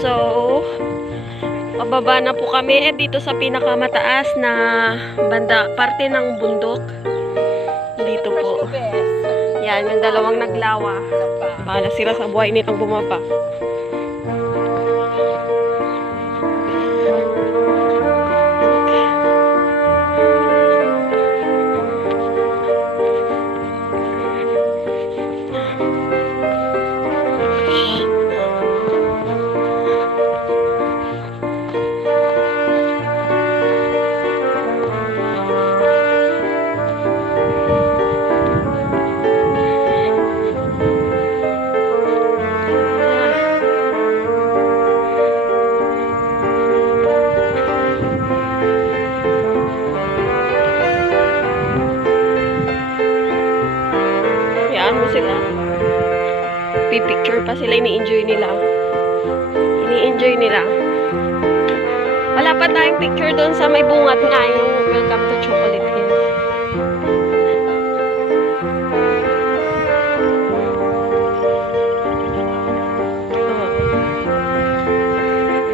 So, pababa na po kami dito sa pinakamataas na banda, parte ng bundok. Dito po. Yan, yung dalawang naglawa. Bahala sila sa buhay nilang bumaba. Hayaan mo sila. Pipicture pa sila, ini-enjoy nila. Ini-enjoy nila. Wala pa tayong picture doon sa may bungat nga, yung Welcome to Chocolate Hills.